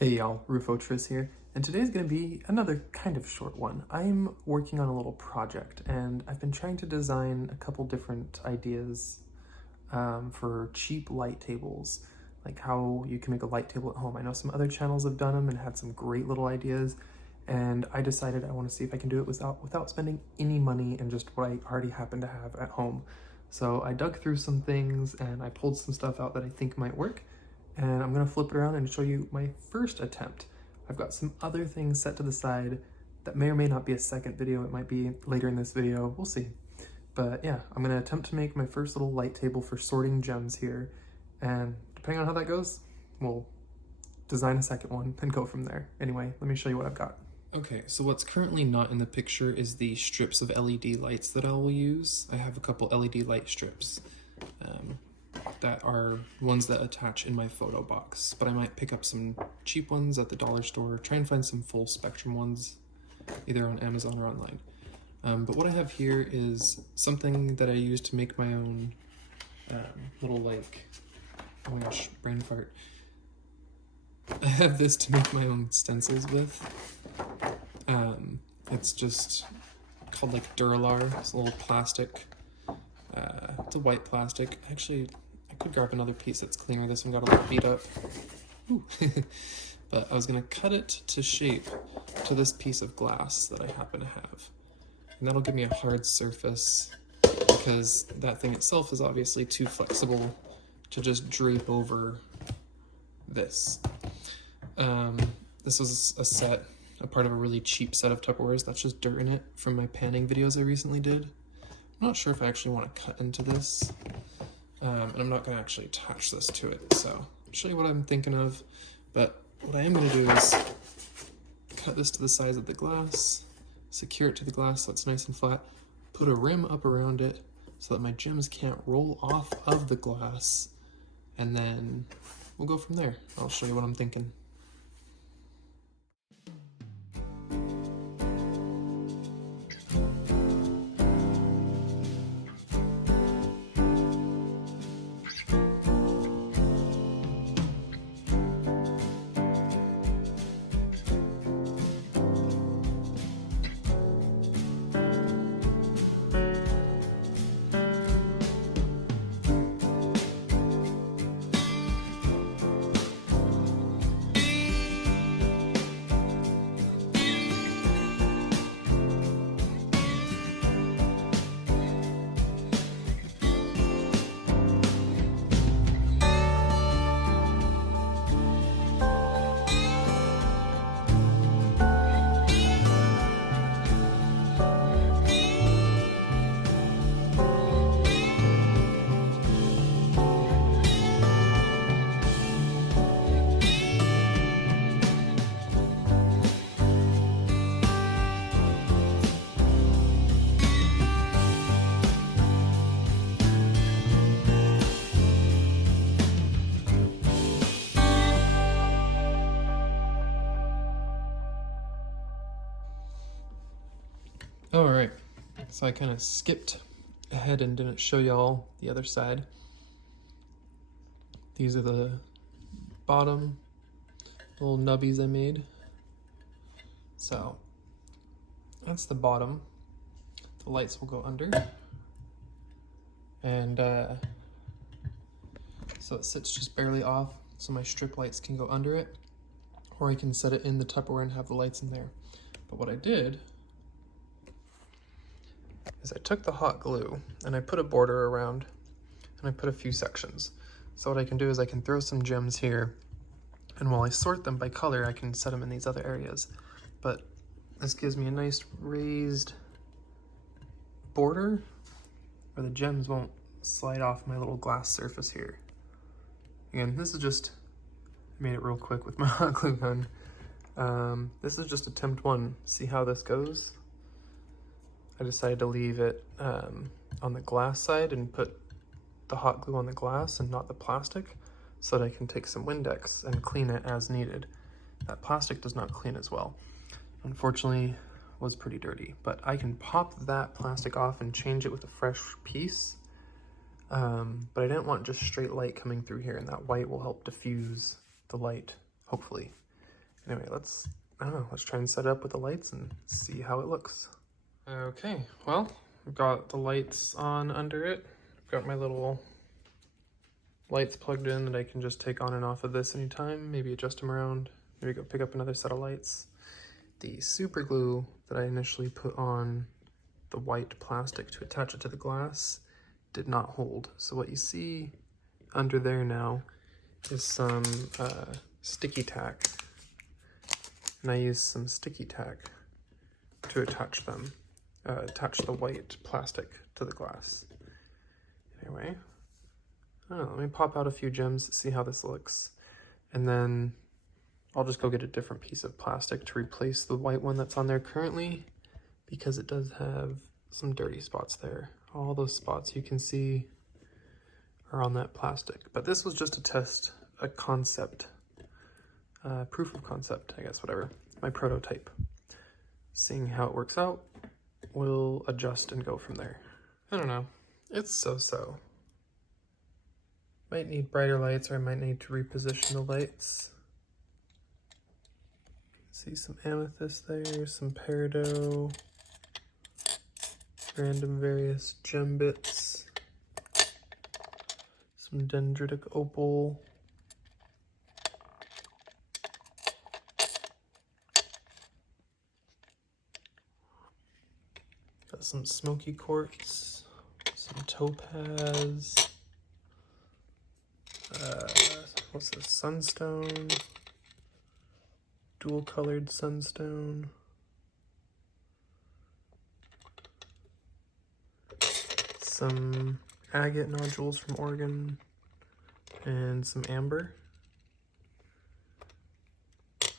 Hey y'all, Rufotris here, and today's going to be another kind of short one. I'm working on a little project, and I've been trying to design a couple different ideas for cheap light tables, like how you can make a light table at home. I know some other channels have done them and had some great little ideas, and I decided I want to see if I can do it without spending any money and just what I already happen to have at home. So I dug through some things and I pulled some stuff out that I think might work, and I'm gonna flip it around and show you my first attempt. I've got some other things set to the side that may or may not be a second video. It might be later in this video, we'll see. But yeah, I'm gonna attempt to make my first little light table for sorting gems here, and depending on how that goes, we'll design a second one and go from there. Anyway, let me show you what I've got. Okay, so what's currently not in the picture is the strips of LED lights that I will use. I have a couple LED light strips that are ones that attach in my photo box, but I might pick up some cheap ones at the dollar store, try and find some full spectrum ones, either on Amazon or online. But what I have here is something that I use to make my own little, like, oh my gosh, brain fart. I have this to make my own stencils with. It's just called like Duralar. It's a little plastic. It's a white plastic. Actually, I could grab another piece that's cleaner. This one got a little beat up. Ooh. But I was gonna cut it to shape to this piece of glass that I happen to have. And that'll give me a hard surface because that thing itself is obviously too flexible to just drape over this. This was a part of a really cheap set of Tupperwares that's just dirt in it from my panning videos I recently did. I'm not sure if I actually want to cut into this, and I'm not going to actually attach this to it, so I'll show you what I'm thinking of. But what I am going to do is cut this to the size of the glass, secure it to the glass so it's nice and flat, put a rim up around it so that my gems can't roll off of the glass, and then we'll go from there. I'll show you what I'm thinking. Alright, so I kind of skipped ahead and didn't show y'all the other side. These are the bottom little nubbies I made. So that's the bottom. The lights will go under. And so it sits just barely off, so my strip lights can go under it, or I can set it in the Tupperware and have the lights in there. But what I did is I took the hot glue and I put a border around and I put a few sections. So what I can do is I can throw some gems here, and while I sort them by color, I can set them in these other areas. But this gives me a nice raised border where the gems won't slide off my little glass surface here. Again, this is just, I made it real quick with my hot glue gun. This is just attempt one. See how this goes? I decided to leave it on the glass side and put the hot glue on the glass and not the plastic, so that I can take some Windex and clean it as needed. That plastic does not clean as well. Unfortunately, was pretty dirty, but I can pop that plastic off and change it with a fresh piece. But I didn't want just straight light coming through here, and that white will help diffuse the light, hopefully. Anyway, let's try and set it up with the lights and see how it looks. Okay, well, I've got the lights on under it. I've got my little lights plugged in that I can just take on and off of this anytime, maybe adjust them around, maybe go pick up another set of lights. The super glue that I initially put on the white plastic to attach it to the glass did not hold. So what you see under there now is some sticky tack. And I used some sticky tack to attach them, attach the white plastic to the glass. Anyway, I don't know, let me pop out a few gems, see how this looks. And then I'll just go get a different piece of plastic to replace the white one that's on there currently, because it does have some dirty spots there. All those spots you can see are on that plastic. But this was just a test, a concept, proof of concept, I guess, whatever, my prototype. Seeing how it works out, we'll adjust and go from there. I don't know, it's so-so. Might need brighter lights, or I might need to reposition the lights. See some amethyst there, some peridot, random various gem bits, some dendritic opal, got some smoky quartz, some topaz, what's this, sunstone, dual colored sunstone, some agate nodules from Oregon, and some amber.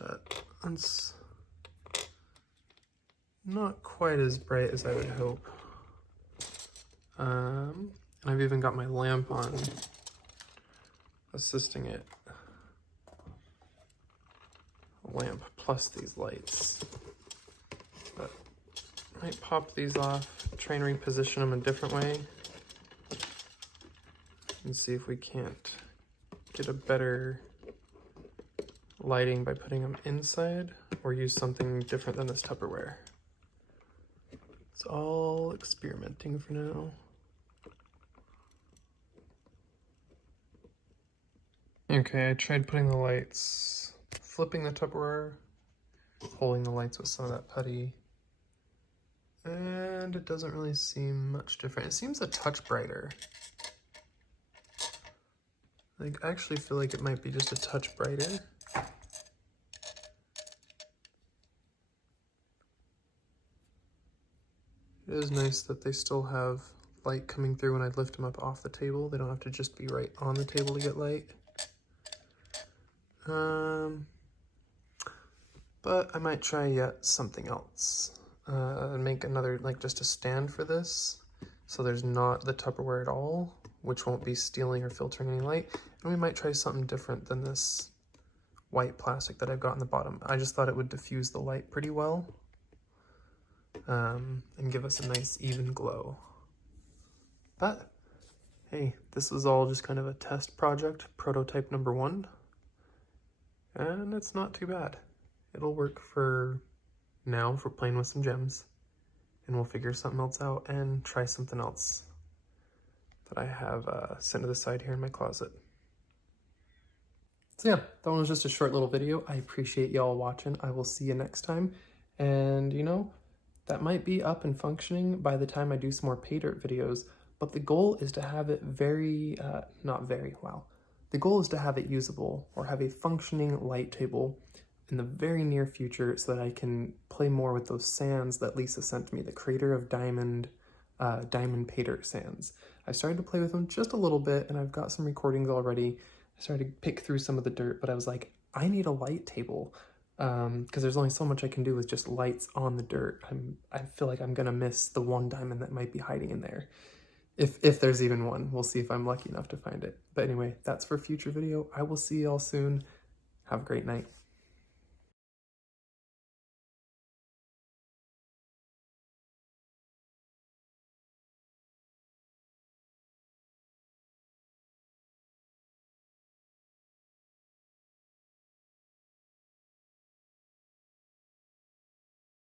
That one's not quite as bright as I would hope. And I've even got my lamp on, assisting it. A lamp plus these lights. But I might pop these off, try and reposition them a different way, and see if we can't get a better lighting by putting them inside, or use something different than this Tupperware. It's all experimenting for now. Okay, I tried putting the lights, flipping the Tupperware, holding the lights with some of that putty, and it doesn't really seem much different. It seems a touch brighter. Like, I actually feel like it might be just a touch brighter. It is nice that they still have light coming through when I lift them up off the table. They don't have to just be right on the table to get light. But I might try yet something else. Make another, like, just a stand for this, so there's not the Tupperware at all, which won't be stealing or filtering any light. And we might try something different than this white plastic that I've got on the bottom. I just thought it would diffuse the light pretty well, and give us a nice even glow. But hey, this was all just kind of a test project, prototype number 1, and it's not too bad. It'll work for now for playing with some gems, and we'll figure something else out and try something else that I have set to the side here in my closet. So yeah, that one was just a short little video. I appreciate y'all watching. I will see you next time. And you know, that might be up and functioning by the time I do some more pay dirt videos, but the goal is to have it the goal is to have it usable, or have a functioning light table in the very near future, so that I can play more with those sands that Lisa sent me, the Creator of Diamond pay dirt sands. I started to play with them just a little bit, and I've got some recordings already. I started to pick through some of the dirt, but I was like, I need a light table, because there's only so much I can do with just lights on the dirt. I feel like I'm gonna miss the one diamond that might be hiding in there. If there's even one. We'll see if I'm lucky enough to find it. But anyway, that's for a future video. I will see y'all soon. Have a great night.